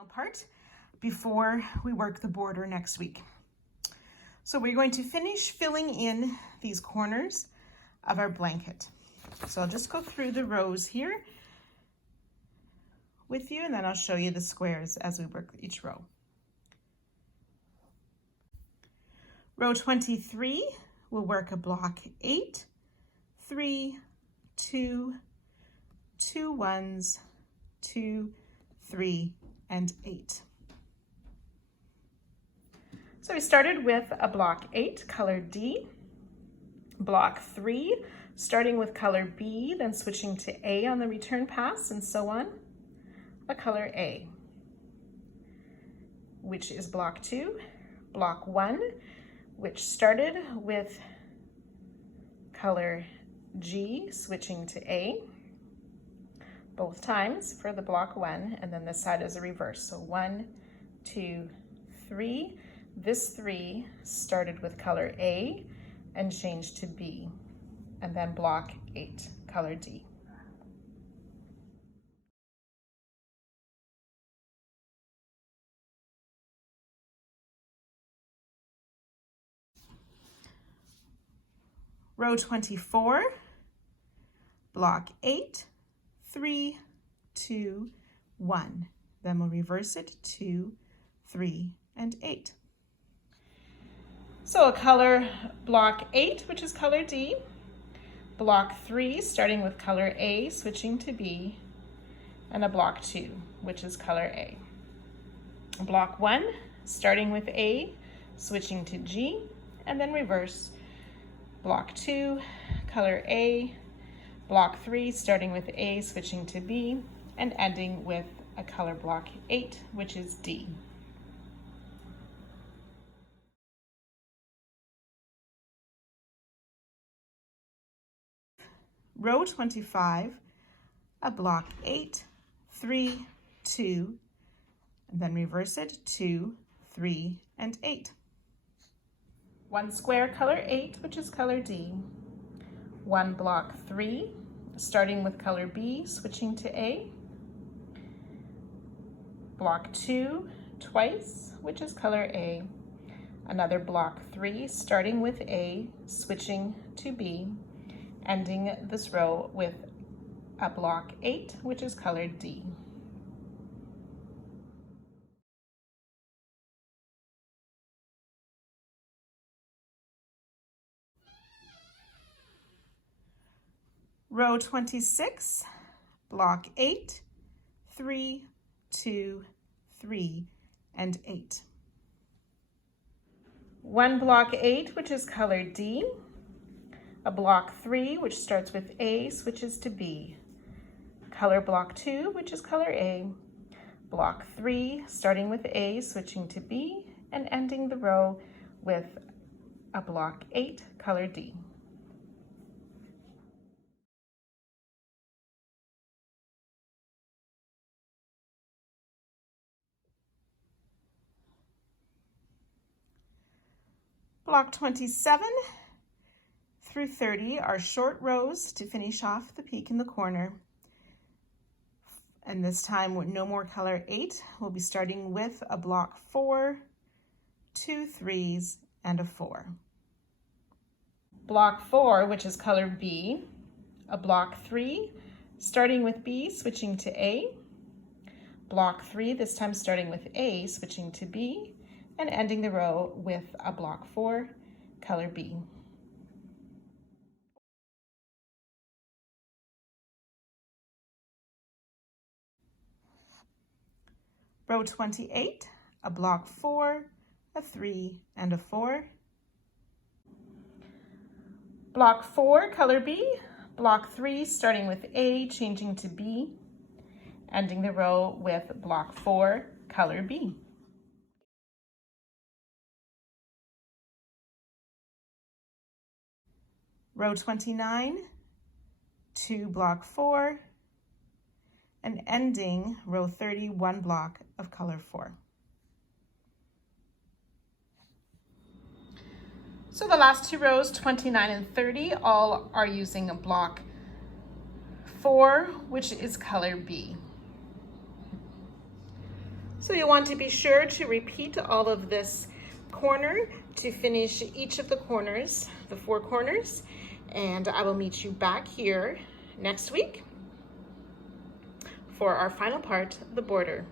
final part before we work the border next week. So we're going to finish filling in these corners of our blanket. So I'll just go through the rows here with you, and then I'll show you the squares as we work each row. Row 23, we'll work a block 8, 3, 2, 2 ones, 2, 3, and 8. So we started with a block 8, color D, block 3, starting with color B, then switching to A on the return pass, and so on, a color A, which is block 2, block 1, which started with color G, switching to A, both times for the block 1, and then this side is a reverse. So 1, 2, 3. This 3 started with color A and changed to B, and then block 8, color D. Row 24, block 8, 3, 2, 1. Then we'll reverse it, 2, 3, and 8. So a color block 8, which is color D, block 3, starting with color A, switching to B, and a block 2, which is color A. Block 1, starting with A, switching to G, and then reverse. Block 2, color A, block 3, starting with A, switching to B, and ending with a color block 8, which is D. Row 25, a block 8, 3, 2, and then reverse it, 2, 3, and 8. One square color 8, which is color D. One block 3, starting with color B, switching to A. Block 2 twice, which is color A. Another block 3, starting with A, switching to B, ending this row with a block 8, which is color D. Row 26, block 8, 3, 2, 3, and 8. One block 8, which is color D, a block 3, which starts with A, switches to B, color block 2, which is color A, block 3, starting with A, switching to B, and ending the row with a block 8, color D. Block 27 through 30 are short rows to finish off the peak in the corner. And this time with no more color 8, we'll be starting with a block 4, 2 3s, and a 4. Block 4, which is color B, a block 3, starting with B, switching to A. Block 3, this time starting with A, switching to B, and ending the row with a block 4, color B. Row 28, a block 4, a 3, and a 4. Block 4, color B, block 3, starting with A, changing to B, ending the row with block 4, color B. Row 29, 2 block 4, and ending row 30, 1 block of color 4. So the last two rows, 29 and 30, all are using a block 4, which is color B. So So you want to be sure to repeat all of this corner to finish each of the corners, the 4 corners, and I will meet you back here next week for our final part, the border.